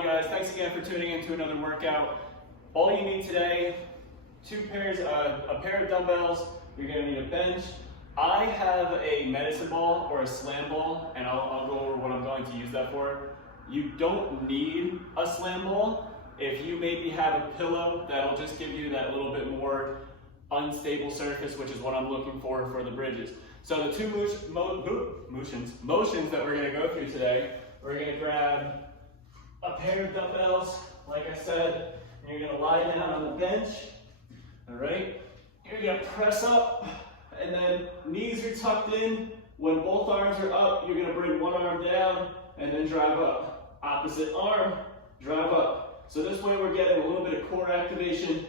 on, guys? Thanks again for tuning in to another workout. All you need today, a pair of dumbbells. You're gonna need a bench. I have a medicine ball or a slam ball, and I'll go over what I'm going to use that for. You don't need a slam ball. If you maybe have a pillow, that'll just give you that little bit more unstable surface, which is what I'm looking for the bridges. So the two motions that we're gonna go through today, we're gonna grab a pair of dumbbells, like I said, and you're gonna lie down on the bench, all right? You're gonna press up, and then knees are tucked in. When both arms are up, you're gonna bring one arm down and then drive up. Opposite arm, drive up. So this way we're getting a little bit of core activation.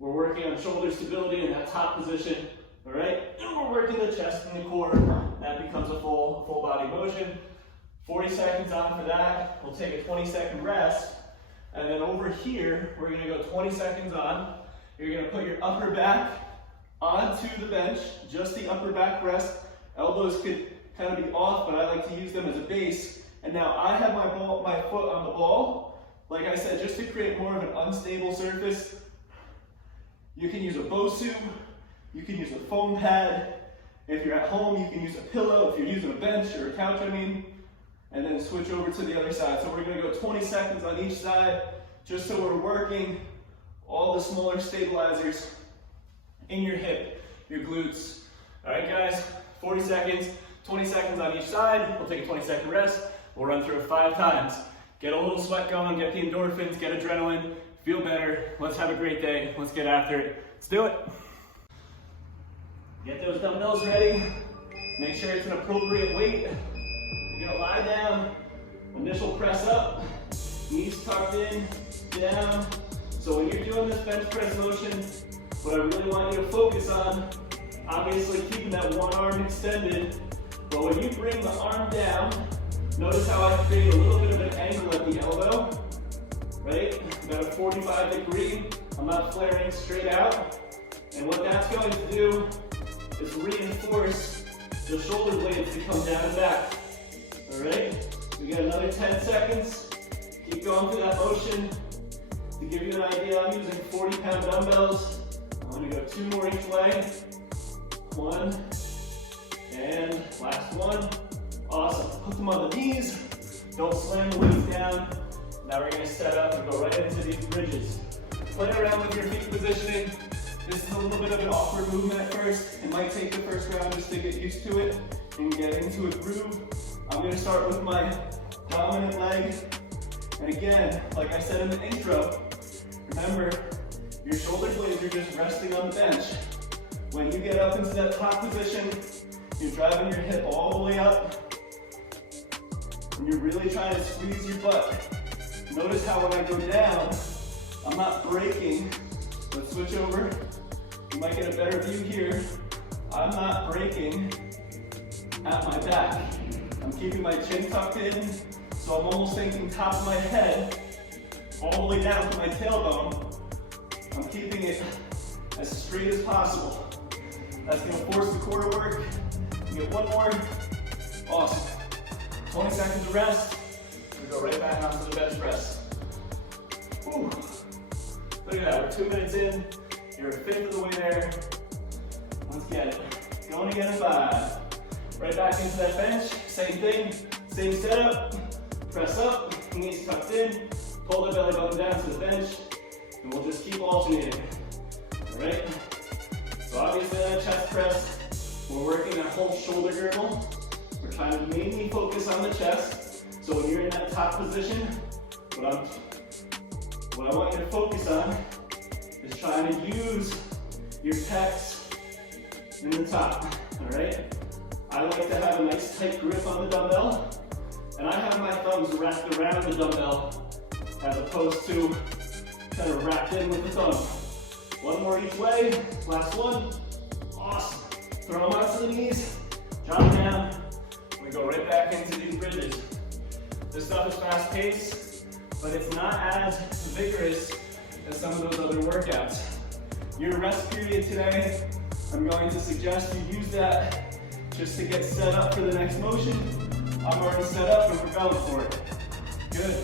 We're working on shoulder stability in that top position, all right? And we're working the chest and the core. That becomes a full body motion. 40 seconds on for that. We'll take a 20-second rest. And then over here, we're gonna go 20 seconds on. You're gonna put your upper back onto the bench, just the upper back rest. Elbows could kind of be off, but I like to use them as a base. And now I have my foot on the ball. Like I said, just to create more of an unstable surface. You can use a Bosu, you can use a foam pad. If you're at home, you can use a pillow. If you're using a bench or a couch, and then switch over to the other side. So we're gonna go 20 seconds on each side, just so we're working all the smaller stabilizers in your hip, your glutes. All right, guys, 40 seconds, 20 seconds on each side. We'll take a 20-second rest. We'll run through it 5 times. Get a little sweat going, get the endorphins, get adrenaline, feel better. Let's have a great day. Let's get after it. Let's do it. Get those dumbbells ready. Make sure it's an appropriate weight. You're gonna lie down, initial press up, knees tucked in, down. So when you're doing this bench press motion, what I really want you to focus on, obviously keeping that one arm extended, but when you bring the arm down, notice how I create a little bit of an angle at the elbow, right? About a 45-degree. I'm not flaring straight out. And what that's going to do is reinforce the shoulder blades to come down and back. All right, we got another 10 seconds. Keep going through that motion. To give you an idea, I'm using 40-pound dumbbells. I'm gonna go 2 more each way. 1, and last one. Awesome, put them on the knees. Don't slam the weights down. Now we're gonna set up and go right into these bridges. Play around with your feet positioning. This is a little bit of an awkward movement at first. It might take the first round just to get used to it and get into a groove. I'm gonna start with my dominant leg. And again, like I said in the intro, remember, your shoulder blades are just resting on the bench. When you get up into that top position, you're driving your hip all the way up, and you're really trying to squeeze your butt. Notice how when I go down, I'm not breaking. Let's switch over. You might get a better view here. I'm not breaking at my back. I'm keeping my chin tucked in, so I'm almost thinking top of my head, all the way down to my tailbone. I'm keeping it as straight as possible. That's gonna force the core to work. You get one more. Awesome. 20 seconds of rest. We go right back onto the bench press. Whew. Look at that, we're 2 minutes in. You're a fifth of the way there. Let's get it. Going again in 5. Right back into that bench, same thing, same setup. Press up, knees tucked in, pull the belly button down to the bench, and we'll just keep alternating. All right? So obviously that chest press, we're working that whole shoulder girdle. We're trying to mainly focus on the chest. So when you're in that top position, what I want you to focus on is trying to use your pecs in the top, all right? I like to have a nice tight grip on the dumbbell, and I have my thumbs wrapped around the dumbbell as opposed to kind of wrapped in with the thumb. One more each way, last one. Awesome. Throw them onto the knees, drop down. We go right back into these bridges. This stuff is fast paced, but it's not as vigorous as some of those other workouts. Your rest period today, I'm going to suggest you use that just to get set up for the next motion. I'm already set up and we're going for it. Good.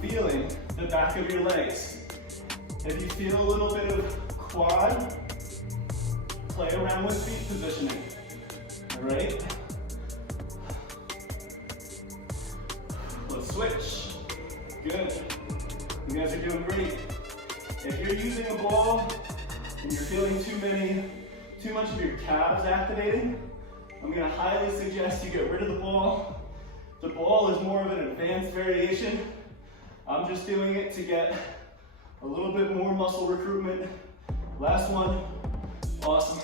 feeling the back of your legs. If you feel a little bit of quad, play around with feet positioning. All right? Let's switch. Good. You guys are doing great. If you're using a ball and you're feeling too much of your calves activating, I'm gonna highly suggest you get rid of the ball. The ball is more of an advanced variation. I'm just doing it to get a little bit more muscle recruitment. Last one. Awesome.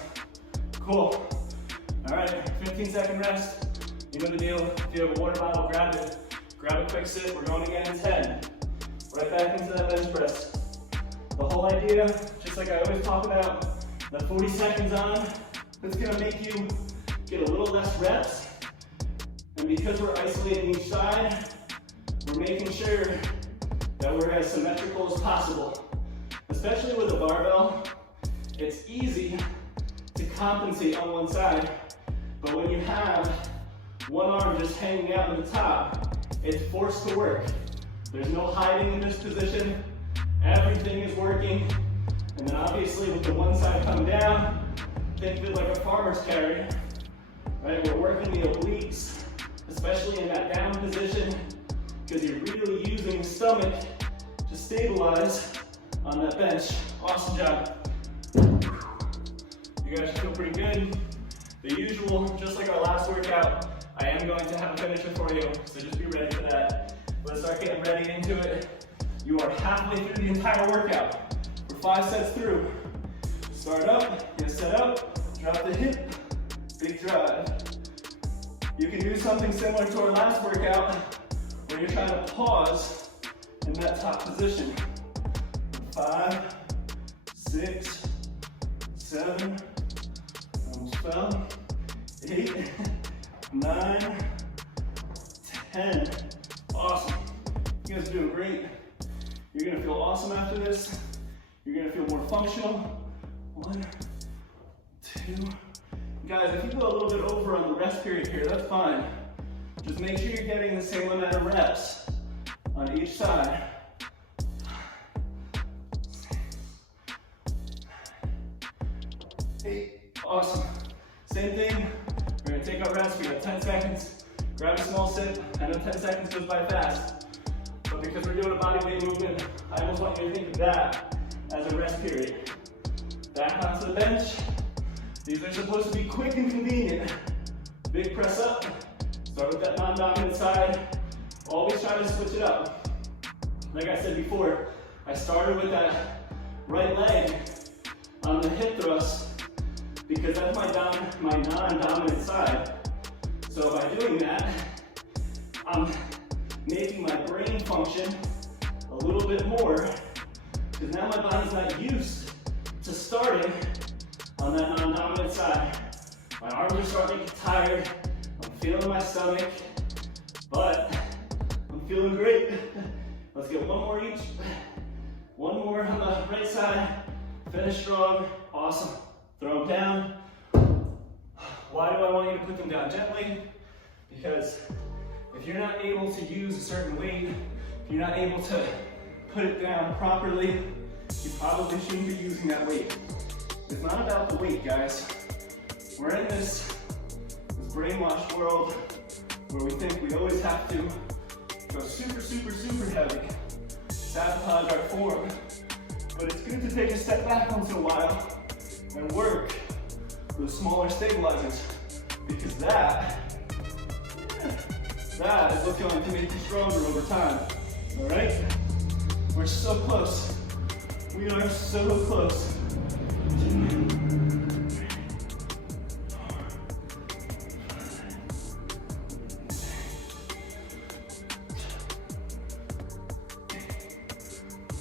Cool. All right, 15-second rest. You know the deal. If you have a water bottle, grab it. Grab a quick sip. We're going again in 10. Right back into that bench press. The whole idea, just like I always talk about, that 40 seconds on, it's gonna make you get a little less reps. And because we're isolating each side, we're making sure that we're as symmetrical as possible. Especially with a barbell, it's easy to compensate on one side, but when you have one arm just hanging out in the top, it's forced to work. There's no hiding in this position. Everything is working. And then obviously with the one side coming down, think of it like a farmer's carry. Right? We're working the obliques, especially in that down position, because you're really using the stomach to stabilize on that bench. Awesome job. You guys feel pretty good. The usual, just like our last workout, I am going to have a finisher for you, so just be ready for that. Let's start getting ready into it. You are halfway through the entire workout. We're 5 sets through. Start up, get set up, drop the hip, big drive. You can do something similar to our last workout, where you're trying to pause in that top position. 5, 6, 7, almost fell, 8, 9, 10. Awesome. You guys are doing great. You're gonna feel awesome after this. You're gonna feel more functional. 1, 2. Guys, if you go a little bit over on the rest period here, that's fine. Just make sure you're getting the same amount of reps on each side. 8. Awesome. Same thing. We're gonna take our rest. We have 10 seconds. Grab a small sip. I know 10 seconds goes by fast, but because we're doing a body weight movement, I almost want you to think of that as a rest period. Back onto the bench. These are supposed to be quick and convenient. Big press up. Start with that non-dominant side. Always try to switch it up. Like I said before, I started with that right leg on the hip thrust because that's my non-dominant side. So by doing that, I'm making my brain function a little bit more because now my body's not used to starting on that non-dominant side. My arms are starting to get tired. I'm feeling my stomach, but I'm feeling great. Let's get one more each. One more on the right side. Finish strong. Awesome. Throw them down. Why do I want you to put them down gently? Because if you're not able to use a certain weight, if you're not able to put it down properly, you probably shouldn't be using that weight. It's not about the weight, guys. We're in this brainwashed world where we think we always have to go super, super, super heavy, sabotage our form. But it's good to take a step back once in a while and work with smaller stabilizers, because that is what's going to make you stronger over time. All right? We're so close. We are so close. 2, 3, 4.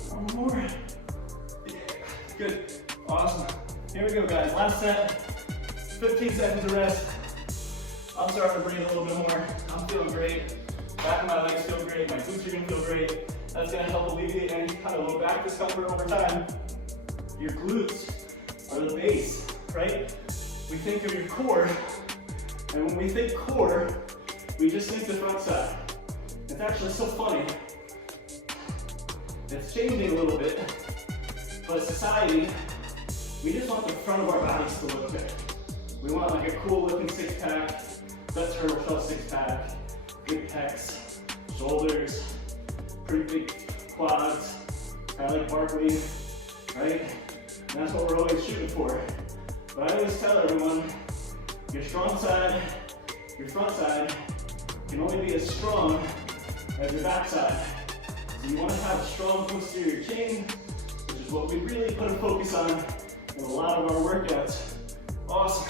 One more. Yeah. Good. Awesome. Here we go, guys. Last set. 15 seconds of rest. I'm starting to breathe a little bit more. I'm feeling great. Back of my legs feel great. My glutes are going to feel great. That's going to help alleviate any kind of low back discomfort over time. Your glutes are the base, right? We think of your core, and when we think core, we just think the front side. It's actually so funny. It's changing a little bit, but society, we just want the front of our bodies to look good. We want like a cool looking six pack, that turtle shell six pack, good pecs, shoulders, pretty big quads, kind of like Barkley, right? And that's what we're always shooting for. But I always tell everyone, your strong side, your front side can only be as strong as your back side. So you want to have a strong posterior chain, which is what we really put a focus on in a lot of our workouts. Awesome.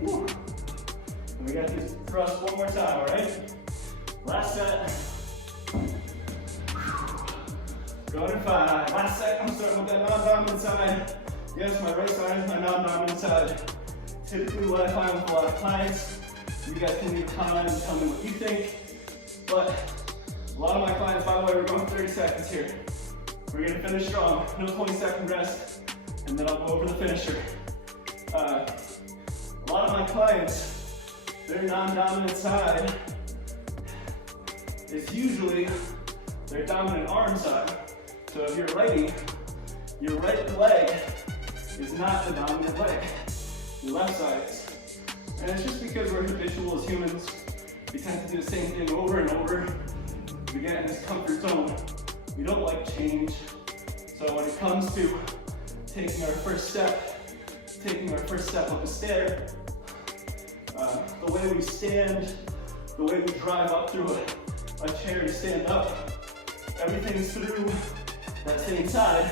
Woo. And we got these thrusts one more time, all right? Last set. Going to 5. Last set, I'm starting with that non-dominant side. Yes, my right side is my non-dominant side. Typically what I find with a lot of clients, you guys can leave a comment and tell me what you think. But a lot of my clients, by the way, we're going 30 seconds here. We're gonna finish strong, no 20-second rest, and then I'll go over the finisher. A lot of my clients, their non-dominant side is usually their dominant arm side. So if you're righty, your right leg is not the dominant leg. Your left side is. And it's just because we're habitual as humans. We tend to do the same thing over and over. We get in this comfort zone. We don't like change. So when it comes to taking our first step up a stair, the way we stand, the way we drive up through a chair to stand up, everything's through that same side,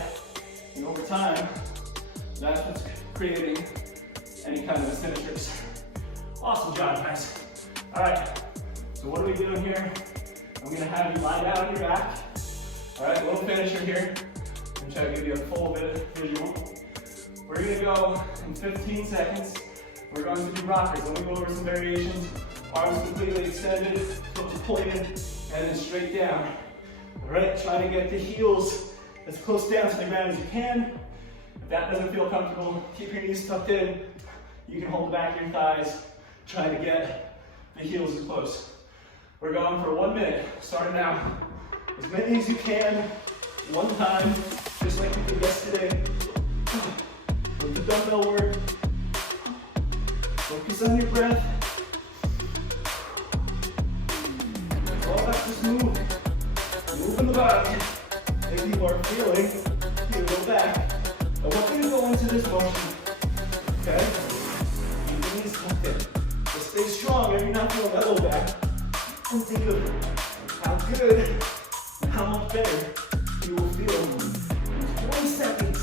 and over time, that's what's creating any kind of asymmetries. Awesome job, guys. All right, so what are we doing here? I'm gonna have you lie down on your back. All right, little finisher here. I'm try to give you a full bit visual. We're gonna go in 15 seconds. We're going to do rockers. Let me go over some variations. Arms completely extended, toes pointed, and then straight down. All right, try to get the heels as close down to the ground as you can. If that doesn't feel comfortable, keep your knees tucked in. You can hold the back of your thighs. Try to get the heels as close. We're going for 1 minute, starting now. As many as you can, one time, just like we did yesterday. With the dumbbell work. Focus on your breath. All that, just move. Moving the body. If you are feeling, you go back. I want you to go into this motion. Okay? Keep your knees tucked in. Just stay strong if you're not feeling that low back. And think of how good and how much better you will feel in 20 seconds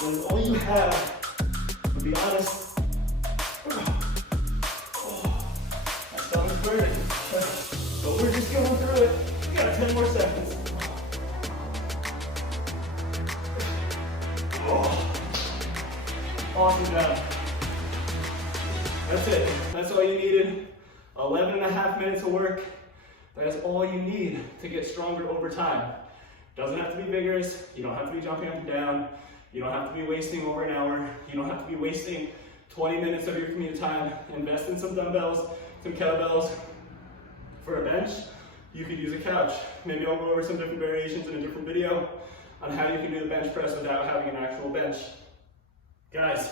when all you have, to be honest, my stomach's burning. But we're just going through it. We got 10 more seconds. Awesome job. That's it. That's all you needed. 11 and a half minutes of work. That's all you need to get stronger over time. Doesn't have to be vigorous. You don't have to be jumping up and down. You don't have to be wasting over an hour. You don't have to be wasting 20 minutes of your commute time. Invest in some dumbbells, some kettlebells. For a bench, you could use a couch. Maybe I'll go over some different variations in a different video on how you can do the bench press without having an actual bench. Guys,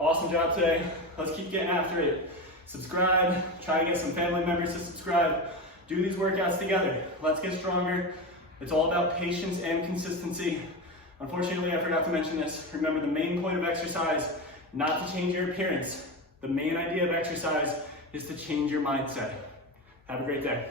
awesome job today. Let's keep getting after it. Subscribe, try and get some family members to subscribe. Do these workouts together. Let's get stronger. It's all about patience and consistency. Unfortunately, I forgot to mention this. Remember, the main point of exercise, not to change your appearance. The main idea of exercise is to change your mindset. Have a great day.